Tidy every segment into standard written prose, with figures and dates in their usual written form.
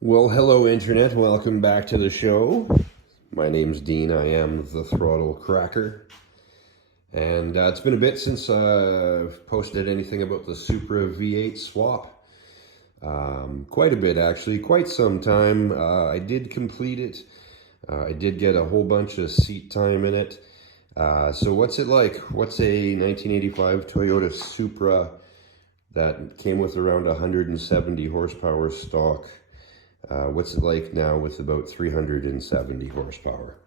Well, hello, Internet. Welcome back to the show. My name's Dean. I am the Throttle Cracker. And it's been a bit since I've posted anything about the Supra V8 swap. Quite a bit, actually. Quite some time. I did complete it. I did get a whole bunch of seat time in it. So what's it like? What's a 1985 Toyota Supra that came with around 170 horsepower stock? What's it like now with about 370 horsepower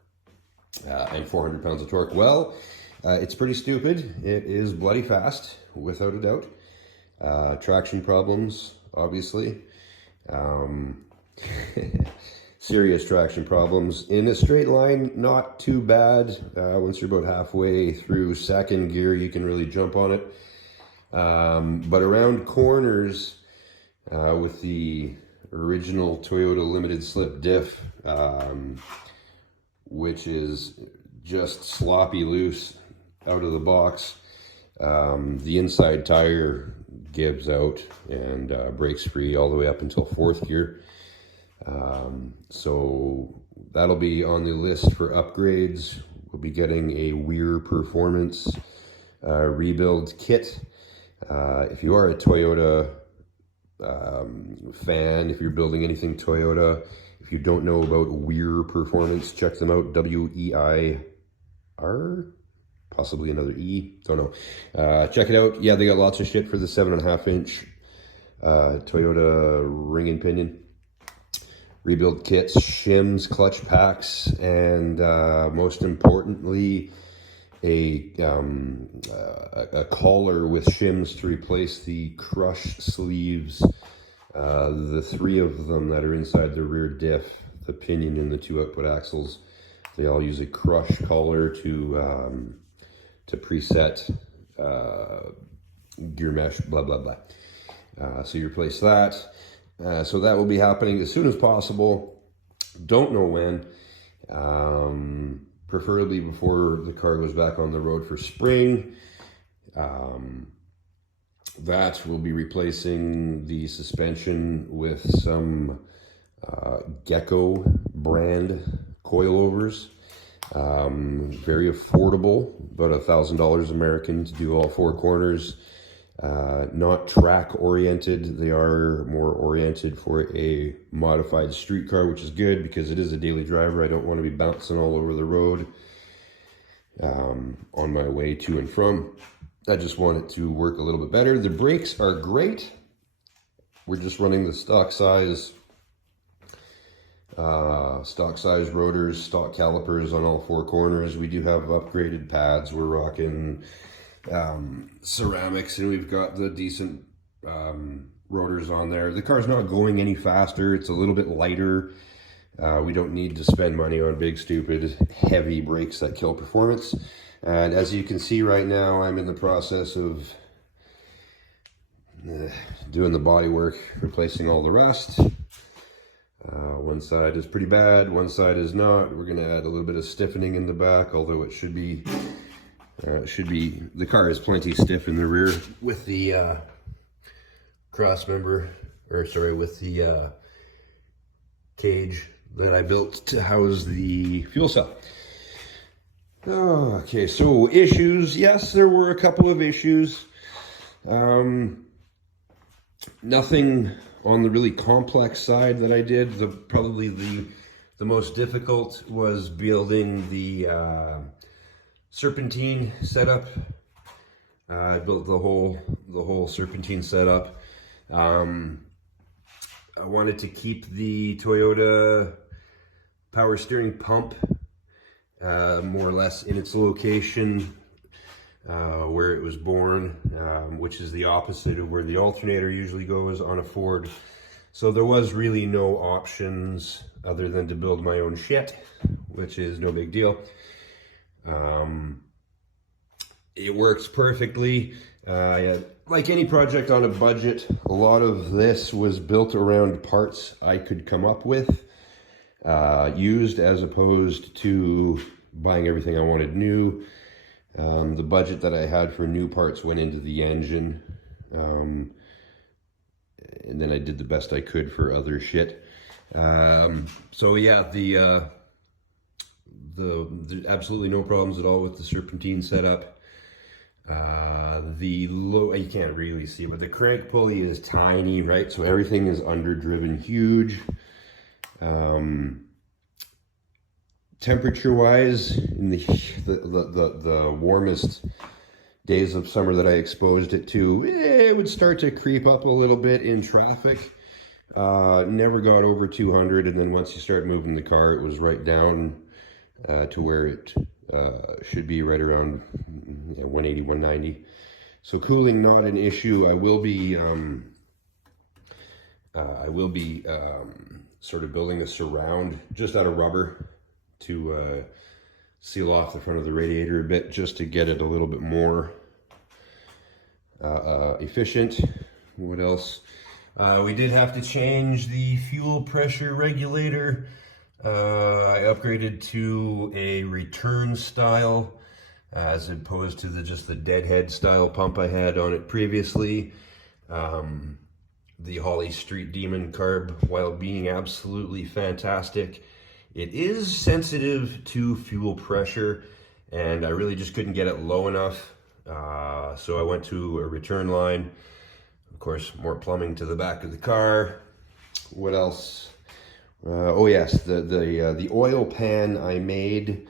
and 400 pounds of torque? Well, it's pretty stupid. It is bloody fast, without a doubt. Traction problems, obviously. Serious traction problems. In a straight line, not too bad. Once you're about halfway through second gear, you can really jump on it. But around corners, with the original Toyota limited slip diff, which is just sloppy loose out of the box, the inside tire gives out and breaks free all the way up until fourth gear. So that'll be on the list for upgrades. We'll be getting a Weir Performance rebuild kit. If you are a Toyota fan, if you're building anything Toyota, if you don't know about Weir Performance, check them out. W-E-I-R, possibly another E, don't know. Check it out. Yeah, they got lots of shit for the 7.5-inch Toyota ring and pinion rebuild kits, shims, clutch packs, and most importantly, a collar with shims to replace the crush sleeves, the three of them that are inside the rear diff, the pinion and the two output axles. They all use a crush collar to preset gear mesh, blah blah blah. So you replace that. So that will be happening as soon as possible. Don't know when. Preferably before the car goes back on the road for spring. That will be replacing the suspension with some Gecko brand coilovers. Very affordable, about $1,000 American to do all four corners. Not track oriented. They are more oriented for a modified street car, which is good because it is a daily driver. I don't want to be bouncing all over the road on my way to and from. I just want it to work a little bit better. The brakes are great. We're just running the stock size rotors, stock calipers on all four corners. We do have upgraded pads. We're rocking ceramics, and we've got the decent rotors on there. The car's not going any faster. It's a little bit lighter. We don't need to spend money on big, stupid, heavy brakes that kill performance. And as you can see right now, I'm in the process of doing the body work, replacing all the rust. One side is pretty bad, one side is not. We're going to add a little bit of stiffening in the back, although it should be the car is plenty stiff in the rear with the cross member, or sorry, with the cage that I built to house the fuel cell. Okay, so issues. Yes, there were a couple of issues. Nothing on the really complex side that I did. Probably the most difficult was building the serpentine setup. I built the whole serpentine setup. I wanted to keep the Toyota power steering pump more or less in its location where it was born, which is the opposite of where the alternator usually goes on a Ford. So there was really no options other than to build my own shit, which is no big deal. It works perfectly. Like any project on a budget, a lot of this was built around parts I could come up with, used, as opposed to buying everything I wanted new. The budget that I had for new parts went into the engine, and then I did the best I could for other shit. So yeah, there's absolutely no problems at all with the serpentine setup. You can't really see, but the crank pulley is tiny, right? So everything is underdriven huge. Temperature wise, in the warmest days of summer that I exposed it to, it would start to creep up a little bit in traffic. Never got over 200, and then once you start moving the car, it was right down to where it should be, right around 180, 190. So cooling not an issue. I will be sort of building a surround just out of rubber to seal off the front of the radiator a bit, just to get it a little bit more efficient. What else? We did have to change the fuel pressure regulator. I upgraded to a return style as opposed to just the deadhead style pump I had on it previously. The Holly Street Demon carb, while being absolutely fantastic, it is sensitive to fuel pressure, and I really just couldn't get it low enough. So I went to a return line. Of course, more plumbing to the back of the car. What else? Oh yes, the oil pan I made,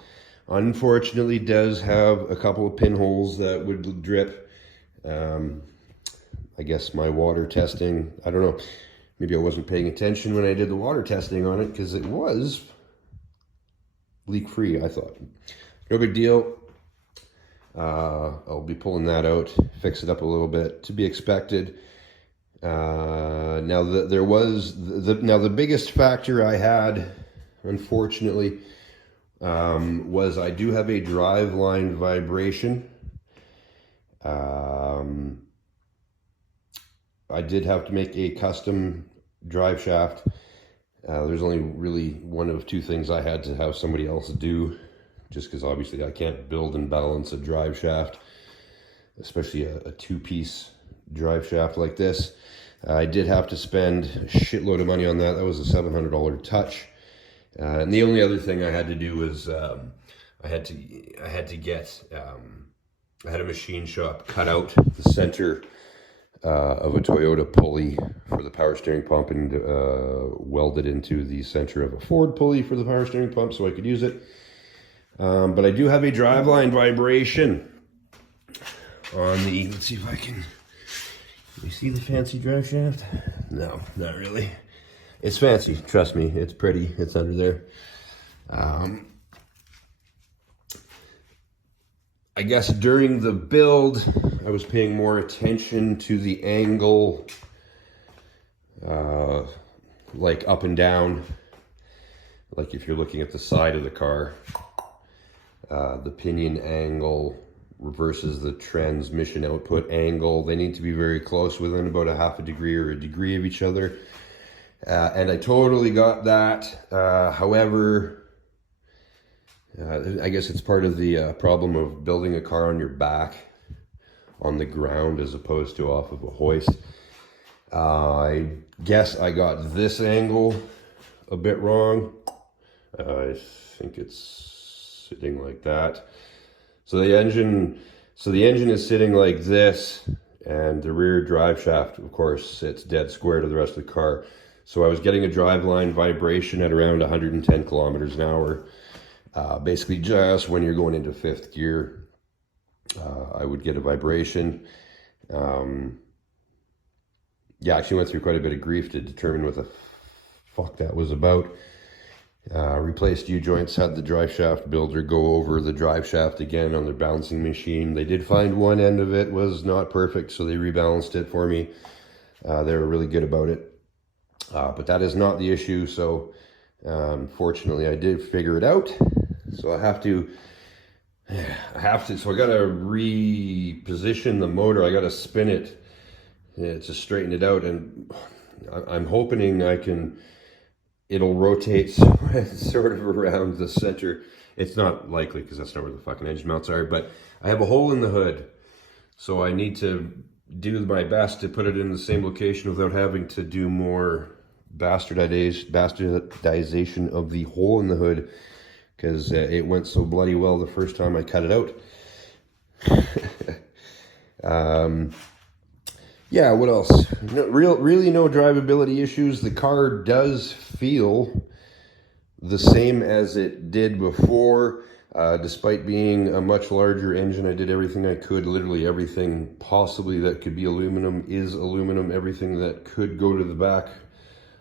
unfortunately, does have a couple of pinholes that would drip. I guess my water testing, I don't know, maybe I wasn't paying attention when I did the water testing on it, because it was leak-free, I thought. No big deal. I'll be pulling that out, fix it up a little bit, to be expected. Now the biggest factor I had, unfortunately, was I do have a driveline vibration. I did have to make a custom drive shaft. There's only really one of two things I had to have somebody else do, just because obviously I can't build and balance a drive shaft, especially a two-piece drive shaft like this. I did have to spend a shitload of money on that. That was a $700 touch. And the only other thing I had to do was I had a machine shop cut out the center of a Toyota pulley for the power steering pump and weld it into the center of a Ford pulley for the power steering pump so I could use it. But I do have a driveline vibration on the, let's see if I can, you see the fancy drive shaft? No, not really. It's fancy, trust me, it's pretty, it's under there. I guess during the build, I was paying more attention to the angle, like up and down, like if you're looking at the side of the car, the pinion angle versus the transmission output angle. They need to be very close, within about a half a degree or a degree of each other. And I totally got that. However, I guess it's part of the problem of building a car on your back, on the ground, as opposed to off of a hoist. I guess I got this angle a bit wrong. I think it's sitting like that. So the engine is sitting like this, and the rear drive shaft, of course, sits dead square to the rest of the car. So I was getting a driveline vibration at around 110 kilometers an hour. Basically just when you're going into fifth gear, I would get a vibration. Yeah, I actually went through quite a bit of grief to determine what the fuck that was about. Replaced U-joints, had the drive shaft builder go over the drive shaft again on their balancing machine. They did find one end of it was not perfect, so they rebalanced it for me. They were really good about it. But that is not the issue, so fortunately I did figure it out. So I have to, so I gotta reposition the motor. I gotta spin it to straighten it out, and I'm hoping it'll rotate sort of around the center. It's not likely because that's not where the fucking engine mounts are, but I have a hole in the hood, so I need to do my best to put it in the same location without having to do more bastardization of the hole in the hood, because it went so bloody well the first time I cut it out. Yeah, what else? Really no drivability issues. The car does feel the same as it did before, despite being a much larger engine. I did everything I could. Literally everything possibly that could be aluminum is aluminum. Everything that could go to the back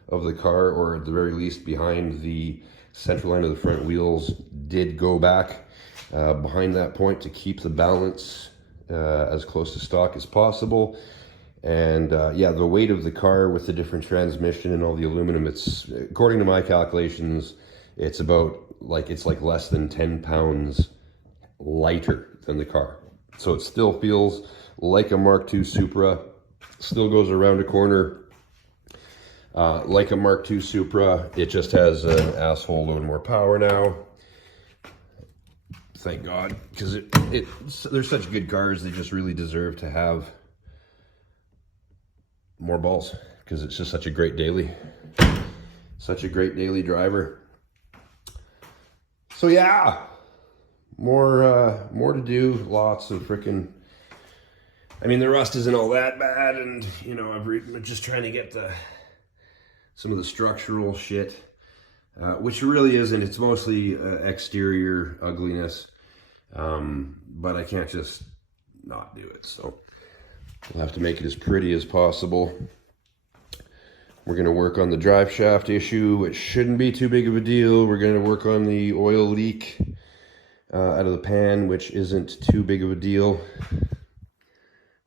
of the car, or at the very least behind the central line of the front wheels, did go back behind that point to keep the balance as close to stock as possible. And yeah, the weight of the car with the different transmission and all the aluminum, it's, according to my calculations, it's about it's like less than 10 pounds lighter than the car. So it still feels like a Mark II Supra, still goes around a corner like a Mark II Supra. It just has an asshole load more power now. Thank God, because they're such good cars. They just really deserve to have more balls, because it's just such a great daily driver. So yeah, more to do. Lots of freaking, I mean, the rust isn't all that bad, and you know, I'm just trying to get some of the structural shit, which really isn't. It's mostly exterior ugliness, but I can't just not do it. So we'll have to make it as pretty as possible. We're going to work on the drive shaft issue, which shouldn't be too big of a deal. We're going to work on the oil leak out of the pan, which isn't too big of a deal.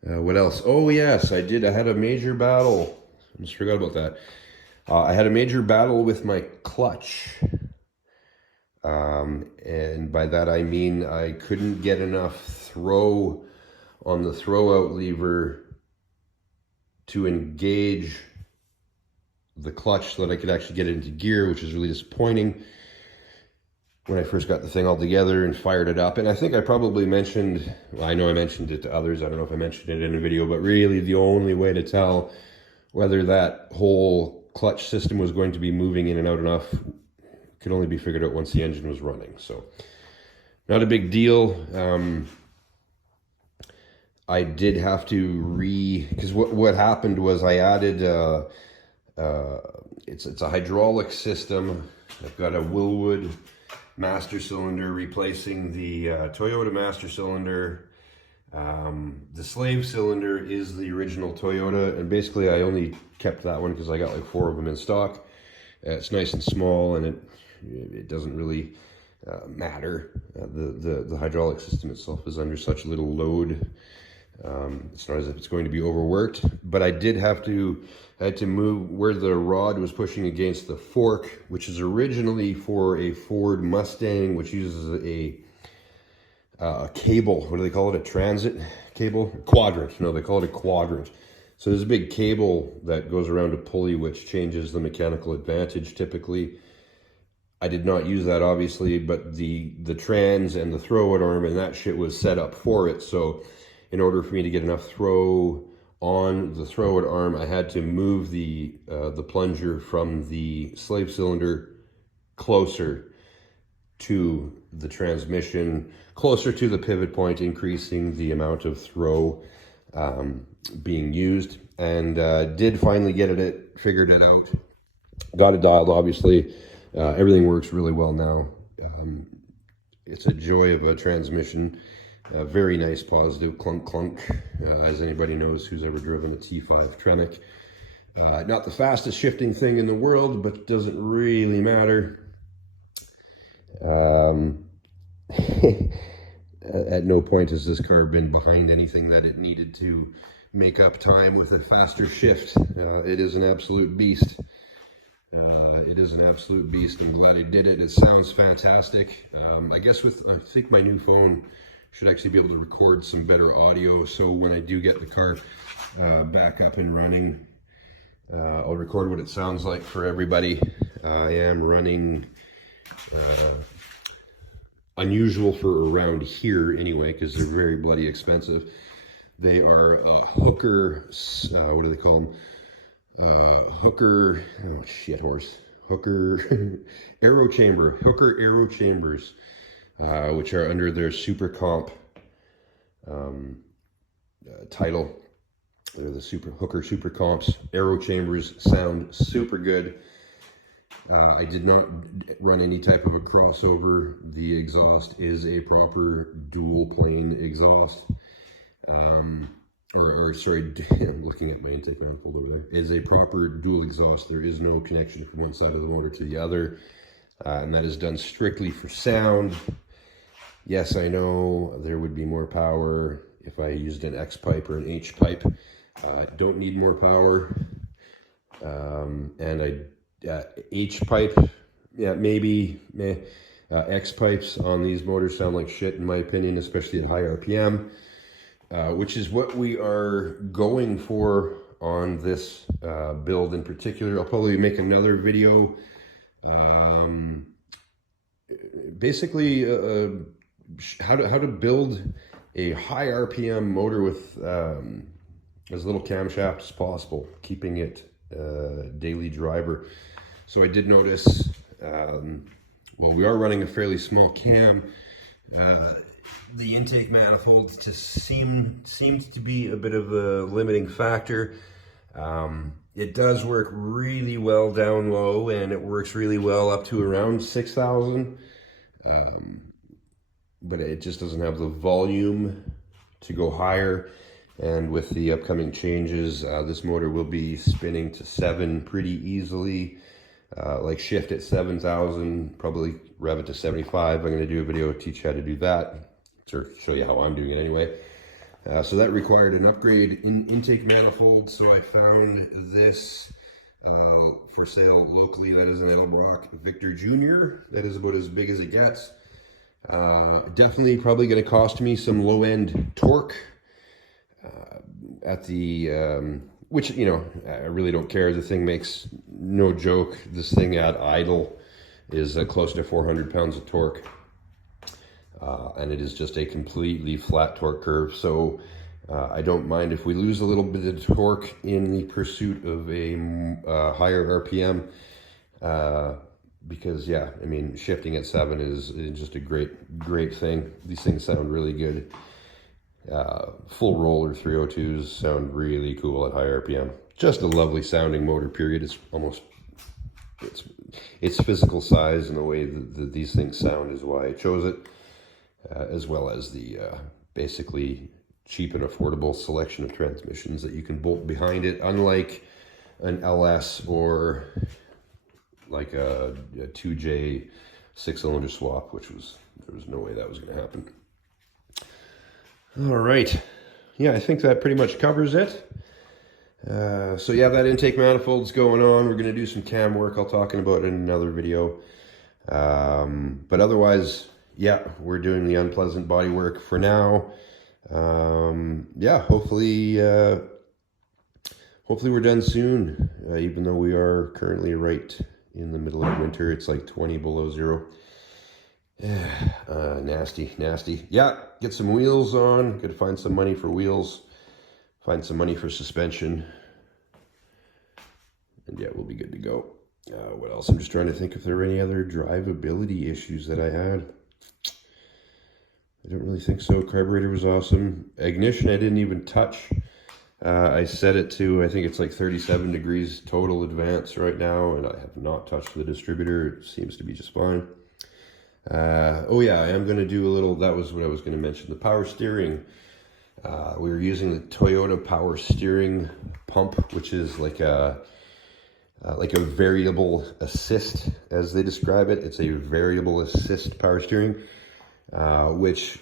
What else? Oh yes, I had a major battle. I just forgot about that. I had a major battle with my clutch. And by that I mean I couldn't get enough throw on the throw out lever to engage the clutch so that I could actually get it into gear, which is really disappointing when I first got the thing all together and fired it up. And I think I probably mentioned, well, I know I mentioned it to others, I don't know if I mentioned it in a video, but really the only way to tell whether that whole clutch system was going to be moving in and out enough could only be figured out once the engine was running. So not a big deal. I did have to because what happened was I added it's a hydraulic system. I've got a Willwood master cylinder replacing the Toyota master cylinder. The slave cylinder is the original Toyota, and basically I only kept that one because I got like 4 of them in stock. It's nice and small, and it doesn't really matter. The hydraulic system itself is under such little load. It's not as if it's going to be overworked, but I had to move where the rod was pushing against the fork, which is originally for a Ford Mustang, which uses a cable. What do they call it? A transit cable? Quadrant. No, they call it a quadrant. So there's a big cable that goes around a pulley, which changes the mechanical advantage typically. I did not use that, obviously, but the trans and the throw-out arm and that shit was set up for it. So in order for me to get enough throw on the throw-out arm, I had to move the plunger from the slave cylinder closer to the transmission, closer to the pivot point, increasing the amount of throw being used. And did finally figured it out. Got it dialed, obviously. Everything works really well now. It's a joy of a transmission. Very nice, positive, clunk, clunk, as anybody knows who's ever driven a T5 Tremec. Not the fastest shifting thing in the world, but doesn't really matter. At no point has this car been behind anything that it needed to make up time with a faster shift. It is an absolute beast. It is an absolute beast. I'm glad I did it. It sounds fantastic. I guess I think my new phone should actually be able to record some better audio. So when I do get the car back up and running, I'll record what it sounds like for everybody. I am running unusual for around here anyway, because they're very bloody expensive. They are Hooker, what do they call them? Hooker, oh shit horse, Hooker aero chamber, Hooker aero chambers, which are under their Super Comp title. They're the Hooker Super Comps. Aero chambers sound super good. I did not run any type of a crossover. The exhaust is a proper dual plane exhaust. Sorry, I'm looking at my intake manifold over there. Is a proper dual exhaust. There is no connection from one side of the motor to the other. And that is done strictly for sound. Yes, I know there would be more power if I used an X pipe or an H pipe. Don't need more power. And H pipe, yeah, maybe. X pipes on these motors sound like shit in my opinion, especially at high RPM, which is what we are going for on this build in particular. I'll probably make another video, basically how to build a high RPM motor with as little camshaft as possible, keeping it daily driver. So I did notice, well, we are running a fairly small cam. The intake manifold just seems to be a bit of a limiting factor. It does work really well down low, and it works really well up to around 6,000. But it just doesn't have the volume to go higher. And with the upcoming changes, this motor will be spinning to 7 pretty easily. Like shift at 7,000, probably rev it to 75. I'm going to do a video to teach you how to do that, to show you how I'm doing it anyway. So that required an upgrade in intake manifold. So I found this for sale locally. That is an Edelbrock Victor Jr. That is about as big as it gets. Definitely probably going to cost me some low-end torque at the which, you know, I really don't care. The thing makes no joke. This thing at idle is close to 400 pounds of torque, and it is just a completely flat torque curve. So I don't mind if we lose a little bit of torque in the pursuit of a higher RPM. Because yeah, I mean, shifting at 7 is just a great thing. These things sound really good. Full roller 302s sound really cool at high RPM. Just a lovely sounding motor, period. It's almost, its physical size and the way that these things sound is why I chose it, as well as the basically cheap and affordable selection of transmissions that you can bolt behind it, unlike an LS or like a 2J 6-cylinder swap, which was, there was no way that was going to happen. All right. Yeah, I think that pretty much covers it. So yeah, that intake manifold's going on. We're going to do some cam work I'll talking about in another video. But otherwise, yeah, we're doing the unpleasant body work for now. Yeah, hopefully we're done soon, even though we are currently right in the middle of winter. It's like 20 below zero. Nasty. Yeah, get some wheels on. Gotta find some money for wheels. Find some money for suspension. And yeah, we'll be good to go. What else? I'm just trying to think if there were any other drivability issues that I had. I don't really think so. Carburetor was awesome. Ignition, I didn't even touch. I set it to, I think it's like 37 degrees total advance right now, and I have not touched the distributor. It seems to be just fine. Oh yeah, I am going to do a little, that was what I was going to mention, the power steering. We were using the Toyota power steering pump, which is like a variable assist, as they describe it. It's a variable assist power steering, which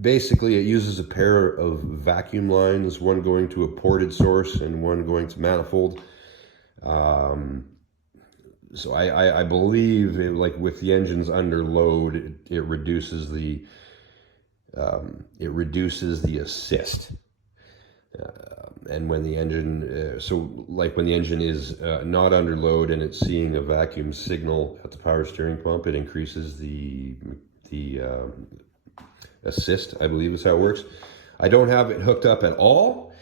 basically it uses a pair of vacuum lines, one going to a ported source and one going to manifold. So I believe it, like with the engines under load, it reduces the assist. And when the engine, so like when the engine is not under load and it's seeing a vacuum signal at the power steering pump, it increases the assist, I believe is how it works. I don't have it hooked up at all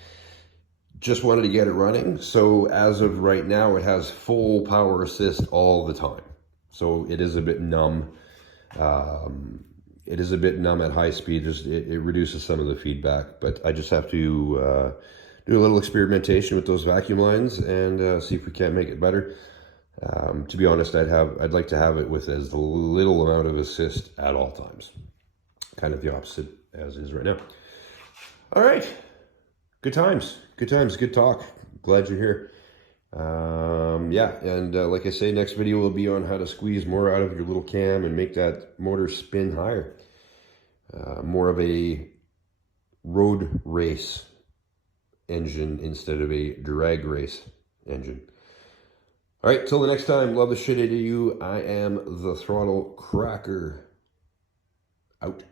just wanted to get it running. So as of right now, it has full power assist all the time. So it is a bit numb. It is a bit numb at high speed. It reduces some of the feedback, but I just have to do a little experimentation with those vacuum lines and see if we can't make it better. To be honest, I'd like to have it with as little amount of assist at all times. Kind of the opposite as is right now. All right, good times, good talk. Glad you're here. Yeah, and like I say, next video will be on how to squeeze more out of your little cam and make that motor spin higher. More of a road race engine instead of a drag race engine. All right, till the next time, love the shit out of you. I am the Throttle Cracker. Out.